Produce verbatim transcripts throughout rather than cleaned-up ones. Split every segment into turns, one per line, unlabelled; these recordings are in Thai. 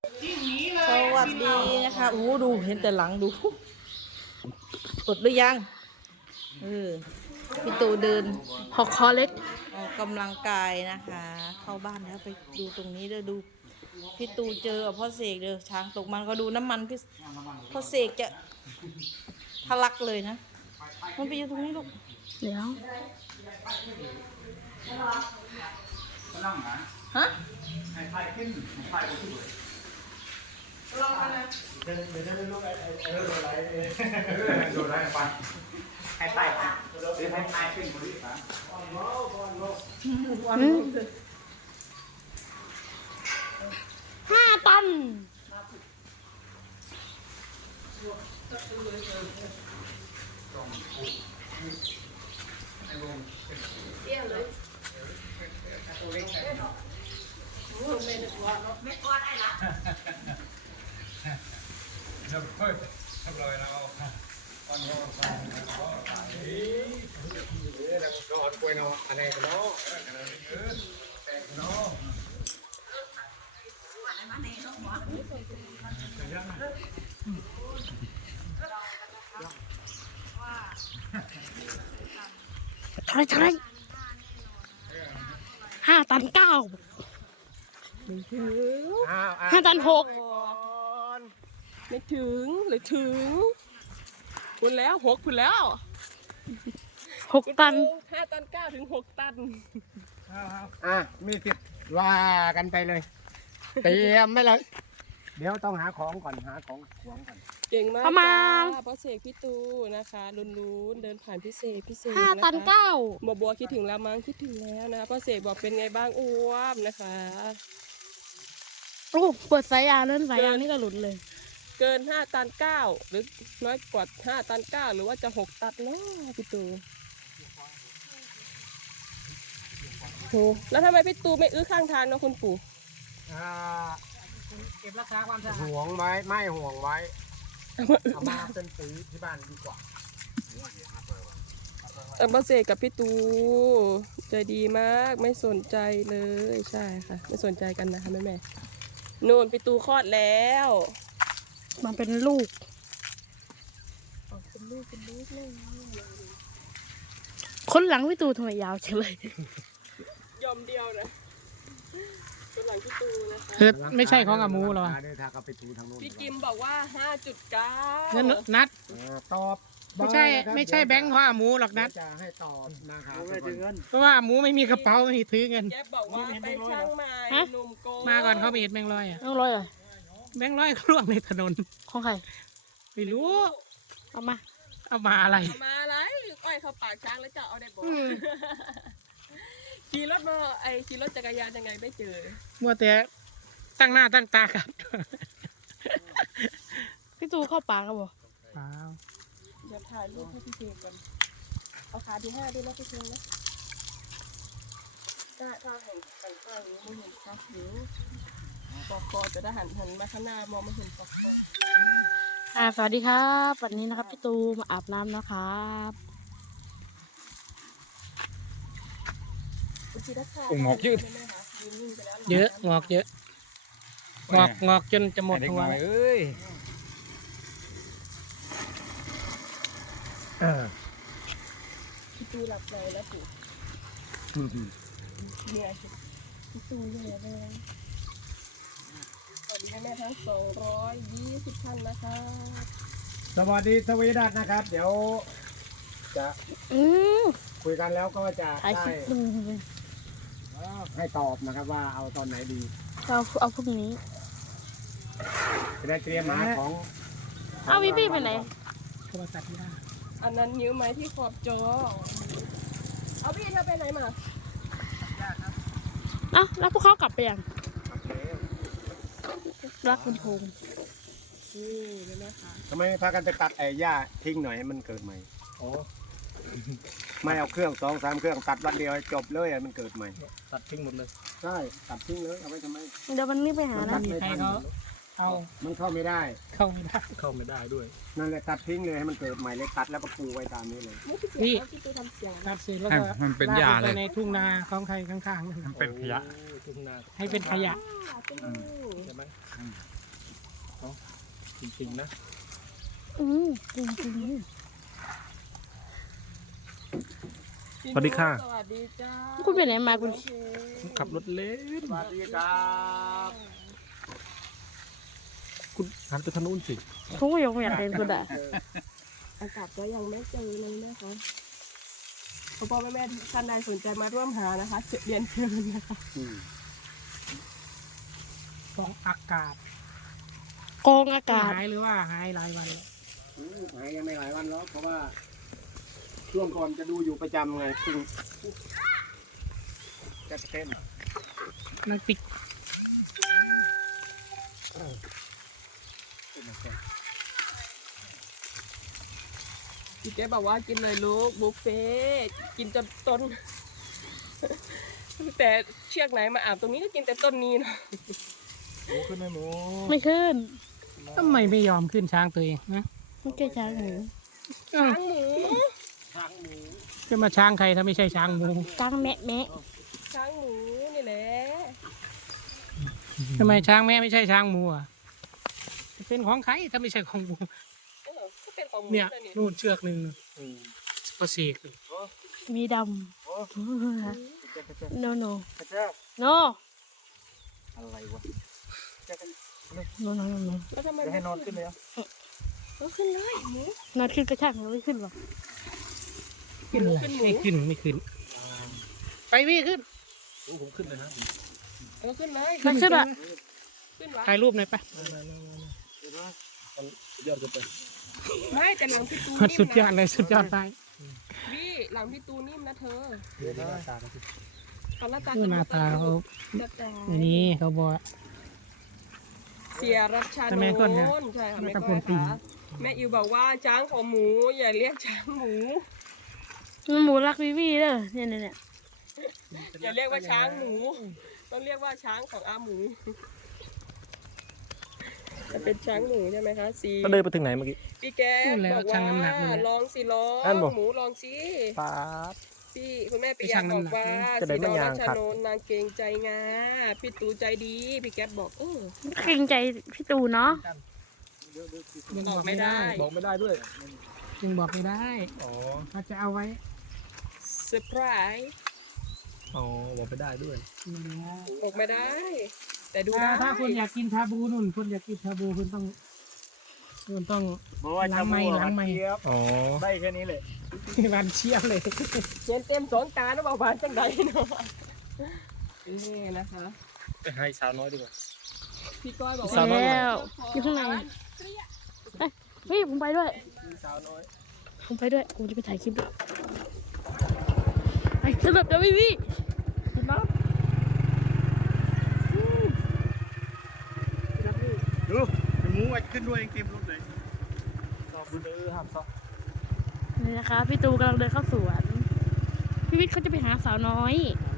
สวัสดีนะคะโอ้ดูเห็นแต่หลังดูอดหรือยังเออพี่ตูเดินหอกคอเล็กออกกำลังกายนะคะ เข้าบ้านแล้วไปดูตรงนี้เด้อดูพี่ตูเจอพ่อเสกเด้อช้างตกมันก็ดูน้ำมันพี่พ่อเสกจะทะลักเลยนะมันไปอยู่ตรงนี้ลูกเดี๋ยวฮะให้ไฟขึ้นให้ไฟขึ้นเลยลองกันนะเดี๋ยวเดี๋ยวได้ลูกไอ้ไอ้ไอ้โดนอะไรโดนอะไรไปให้ไฟอ่ะเดี๋ยวให้ไฟขึ้นบริษัทวันโลวันโลวันโล
ห้าตันเที่ยวเลยไม่กอดไอ้ละ
เดี๋ยวเพิ่มทำเลยเราวันโลสามโลสามนี้เราก็อดกล้วยเนาะอันนี้ก็เนาะอันนี้คือแต่เนาะ
เท่าไรเท่าไรห้าตันเก้าห้าตันหก
ไม่ถึงหรือถึงคุณแล้วหกคุณแล้ว
หกตัน
ห้าตันเก้าถึงหกตัน
อ่ะมีสิทธิ์ว่ากันไปเลยเตรียมไม่เลยเดี๋ยวต้องหาของก่อนหาของขวงก่อน
เก่งมาก
ประมาณ
พ่อเสกพี่ตูนะคะลุ้นๆเดินผ่านพี่เสกพี่เสก
ห้าตันเก้า
บัวบัวคิดถึงแล้วมั้งคิดถึงแล้วนะคะพ่อเสกบอกเป็นไงบ้างอ้วมนะคะ
โอ้เปิดสายยางเล่นสายยางนี่ก็หลุดเลย
เกินห้าตันเก้าหรือน้อยกว่าห้าตันเก้าหรือว่าจะหกตันเนาะพี่ตูโหแล้วทำไมพี่ตูไม่อื้อข้างทางเนาะคุณปู่
เก็บรักษาความสะอาดห่วงไว้ไม่ห่วงไว้เอามาเป็นปุ๋ยที่บ้านดีกว่า
เออพ่อเสกกับพี่ตูใจดีมากไม่สนใจเลยใช่ค่ะไม่สนใจกันนะคะแม่แม่นู่นพี่ตูคลอดแล้ว
มันเป็นลูก
เป็นลูกเป็นลูกเลย
คนหลังพี่ตูทำไมยาวจังเลย
ยอมเดียวนะคนหลังพี่ตูนะคะ
คือไม่ใช่ของอามูหรอ
พี่กิมบอกว่าห้าจุดเก้า
นัด
ตอบ
ไม่ใช่ไม่ใช่แบงค์ของอามูหรอกนัด
จะให้ตอบนะครับ
เพราะว่าอามูไม่มีกระเป๋าไม่มีถือเงิน
แกบอกว่าไปช่างไม้หนุ่มโก
มาก่อนเขาไปเห็นแบงค์ร้อยอ่ะ
แบงค์ร้อยอ่ะ
แบงค์ร้อยเขาล่วงในถนน
ของใคร
ไม่รู้
เอามา
เอามาอะไร
เอามาอะไรอ้อยเขาปากช้างแล้วจะเอาได้บอกขี่รถมาไอขี่รถจักรยานยังไงไม่เจอ
มัวแต่ตั้งหน้าตั้งตากัน
พี่ตูเข้าปากกันบ่
เปล่า
เดี๋ยวถ่ายรูปให้พี่เจมกันเอาขาที่ห้าด้วยนะพี่เจมนะถ้าถ้าเห็นแต่งตัวอย่างนี้ไม่เห็นครับหรือปอกคอจะได้หันหันมาข้างหน้ามองไม่เห็นปอกคอ
อ่าสวัสดีครับวันนี้นะครับพี่ตูมาอาบน้ำนะครับ
งอกยืด
เยอะงอกเยอะงอกงอกจนจะหมดตัว
เอ้ย
พี่ตูหลับในแล้วสิเนี่ยพี่ตูเนี่ยเลยสวัสดีแม่ทั้งสองร้อยยี่สิบท่านนะคะ
สวัสดีสวีดัสนะครับเดี๋ยวจะคุยกันแล้วก็จะได้ให้ตอบนะครับว่าเอาตอนไหนดี
เอาเอาพรุ่งนี้
จะได้เตรียมหาของ
เอาวิบี้ไปไหน
โทรศัพท์ไม่ได้
อันนั้นนิ้วไม้ที่ขอบจอเอาพี่เธอไปไหนมา
เอ้าแล้วพวกเขากลับไปยังรักคุณพงษ์
นี่เลยนะคะ
ทำไมพากันไปตัดไอ้หญ้าทิ้งหน่อยให้มันเกิดใหม่โอ้ไม่เอาเครื่องสองสามเครื่องตัดวันเดียวจบเลยมันเกิดใหม่
ตัดทิ้งหมดเลย
ใช่ตัดทิ้งเลยเอาไว้ทำไม
เดี๋ยวมันนี่ไปหานะ
ไม่ทันเอามันเข้าไม่ได้
เข้าไม่ได้
เข้าไม่ได้ด้วยนั่นแหละตัดทิ้งเลยให้มันเกิดใหม่เลยตัดแล้วก็ปูไว้ตามนี้เลย
นี่ตัดเสร็จแล้วก็
มันเป็นหญ้าเลย
ในทุ่งนาของใครข้างๆ
มันเป็นขยะ
ให้เป็นขยะ
ใช่ไหม
จริงๆนะ
อืมจริงจริง
สวัสดีค่ะ
สวัสดีจ้า
ๆคุณไปไหนมาคุณ
ขับรถเล่น
สวัสดีครับ
คุณหันไปทางนู้นสิ
เขาก็ยังไม่อยากเห็นคุณอ่ะ
อากาศก็ยังไม่เจอเลยนะคะพ่อพ่อแม่แม่ท่านใดสนใจมาร่วมหานะคะเรียนเชิญนะคะ
ฟองอากาศ
กองอากาศ
หายหรือว่าหายหลายวัน
หายยังไม่หลายวันแล้วเพราะว่าช่วงก่อนจะดูอยู่ประจำไงซึ่งจะเต้น
นักปิก
พี่แกบอกว่ากินเลยลูกบุฟเฟ่ต์กินจนต้น แต่เชือกไหนมาอาบตรงนี้ก็กินแต่ต้นนี้เนาะ
หมูขึ้นไหมหมู
ไม่ขึ้น
ทำไมไม่ยอมขึ้นช้างตัวเองนะ
ไม่ใช่ช้างหนู
อ้าว
ช้างหมู
จะมาช้างใครถ้าไม่ใช่ช้างหมู
ช้างแมะแมะ
ช้างหมูนี่แหละ
ทำไมช้างแม่ไม่ใช่ช้างหมูอ่ะเป็นของใครถ้าไม่ใช่ของหมู
เออก็เป็นของหมู
เนี่ย
แต่เนี่ย
นู่นเชือกหนึ่งประเสก
มีดำ no no
กระเจ้า
no
อะไรวะ
no no no no
แล้วทำไม
จะให้นอนขึ้นเลยอ่ะ
เอาขึ้นเลยหมู
นอนขึ้นกระชากมันไม่ขึ้นหรอก
กิน
อะไร
ขึ้นหมู
ไม่ขึ้นไม่ขึ้น ไปพี่ขึ้น
ผมขึ้นเลยนะ
เอาขึ้นเลย
มันขึ้นอ่ะ
ขึ้นวะ
ถ่ายรูปหน่อยไป
มันยอดเกินไป
ไม่แต่หลังพี่ตู
มัน
นิ่ม
สุดยอด
นะ
เลยสุดยอดไป
พี่หลังพี่ตูนิ่มนะเธอ
เดี๋ยวหน้าตากันสิ
ตอนหน้าตา
เออหน้าตาเขา
จะตาย
นี่เขาบอก
เสียรัชชา
แต่
โน
แม่ก้นเนี่ย
นใช่ค่ะ
แม่
แม่
ตะ
ก้
โก
อน
นตี
ค่ะแม่อิวบอกว่าช้างของหมูอย่าเรียกช้างหมู
มันหมูรักวิวีเด้อเนี่ยเนี่ยเนี่ย
อย่าเรียกว่าช้างหมู ต้องเรียกว่าช้างของอาหมูจะเป็นช้างหมูใช่ไหมคะสี
ก็เดินไปถึงไหนเมื่อกี้
พี่แก
พูดแล้ว
บอก
ชั่
ว่าง
น้ำหนักเลย
ลองสิลอ
อัน
ง
บอก
หมูลองสิ
ป๊าบ
พี่คุณแม่ปิยะ
ไปชั่ง
บอ
น้ำ
ก
หนัก
ว่า
จะได้
สี
ไม่
ดอรั
ยาง
ช
ครับ
โนนนางเกรงใจงาพี่ตูใจดีพี่แก๊ปบอกเออ
เกรงใจพี่ตูเนาะ
ยัง
บอก
บอก
ไม่
ไม่
ได้
ได้
บอกไม่ได้ด้วย
ยังบอกไม่ได้
อ๋อ
เขาจะเอาไว้
เซอร์ไพรส์
อ๋อบอกไม่ได้ด้วย
บอกไม่ได้ แต่ดู
ถ้า
ได้
ถ้าคุณอยากกินชาบูนุ่นคุณอยากกินชาบูคุณต้องคุณต้อง
บอกว่า
ล้างไม้
ชาบู
ล้างไม้
เจี๊ยบอ๋อได้แค่นี้เลย
วันเชียบเลย
เขียนเต็มสองตาแล้วบอกว่าจังใดเนาะนี่นะคะ
ไปให้สาวน้อยดีกว่า
พี่ก้อยบอก
แล้
ว่า
วอยู่ข้างในเอ้ยพี่ผมไปด้วย
สาวน้อย
ผมไปด้วยผมจะไปถ่ายคลิปด้วยไปสำหรับเดี๋ยววิวี
ดูหมูไอ้ขึ้นด้วยเองเกมรถเลยสอบเด้อห้ามสอบ
นี่นะคะพี่ตูกำลังเดินเข้าสวนพี่วิทย์เขาจะไปหาสาวน้อย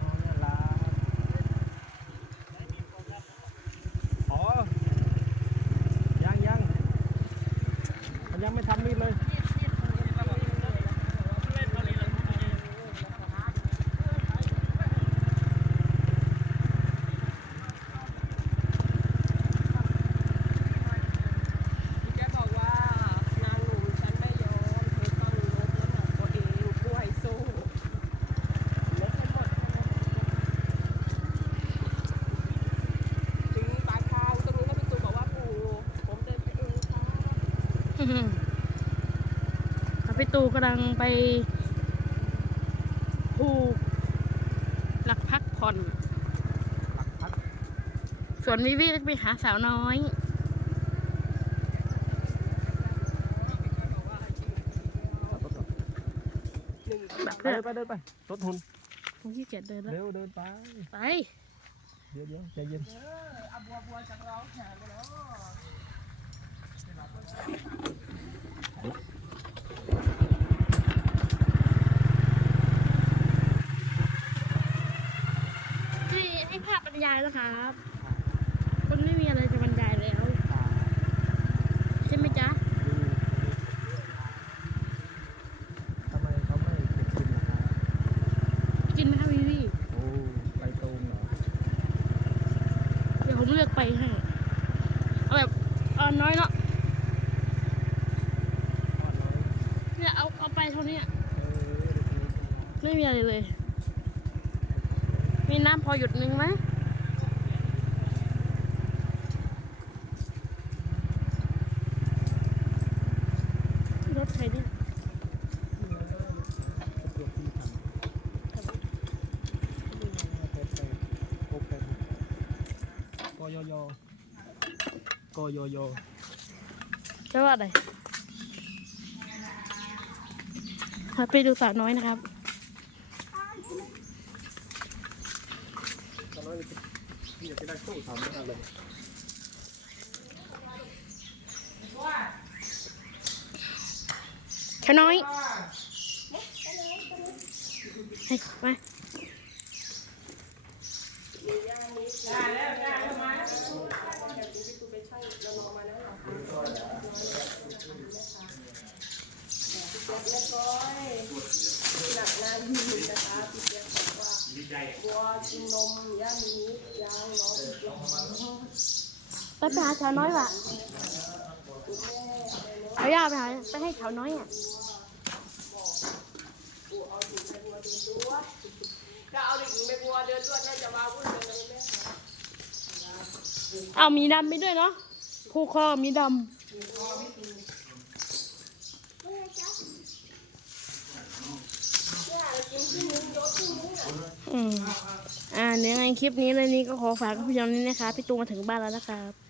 อ๋อ ยังยังมันยังไม่ทำมีดเลย
พี่แกบอกว่านางหนุ่มฉันไม่ยอมเธอต้องลดน้ำหนักตัวเองด้วยโซ่ลดให้หมดถึงปากทางตรงนี้แล้วพี่ตูบอกว่าปู่ผมเดินไปเองค่ะ
แล้วพี่ตูกำลังไปผูกหลักพักผ่อนส่วนวิวีก็จะไปหาสาวน้อย แบบ
ไป
เพื่อ
ไปเดินไปรถทุน
ผมขี้เกียจเดินแล้ว
เร็วเดินไป
ไป
เดี๋ยวเดี๋ยวใจเย็น
เอาบัวบัวจากเราแข่งไปแล้ว
ให้ให้ภาพบรรยายนะครับคนไม่มีอะไรจะบรรยายแล้ว ใช่ไหมจ๊ะ
ทำไมเขาไม่เก็บกินล่ะครับ
กินไหมครับวิวี
โอ้ไปตรงเหรอ
เดี๋ยวผมเลือกไปให้เอาแบบเอาน้อยเนาะเนี่ยเอาเอาไปเท่านี้อะไม่มีอะไรเลย มีน้ำพอหยดนึงไหมรถใครเนี่ย
กยยกยย
แปลว่าอะไรมาไปดูสาวน้อยนะครับ
ตอนนั้นพี่จะได้สู้สามนั่นเลย
แค่น้อยเฮ้ยมา
หนักนายืนนะคะพี่เจี๊ยบบอกว่าวัวกินนมย่ามียางเนาะ
ไปไปหาสาวน้อยว่ะเอาย่าไปหาไปให้สาวน้อยอ่ะ
ก็เอาเด็กหญิงไปวัวเดินด้วยน่าจะมาวุ่นเลยนะแม่
เอามีดำไปด้วยเนาะผูกคอมีดำอืมอ่าเนื้อไงคลิปนี้เลยนี้ก็ขอฝากคุณผู้ชมนี้นะคะ พี่ตูมาถึงบ้านแล้วนะครับ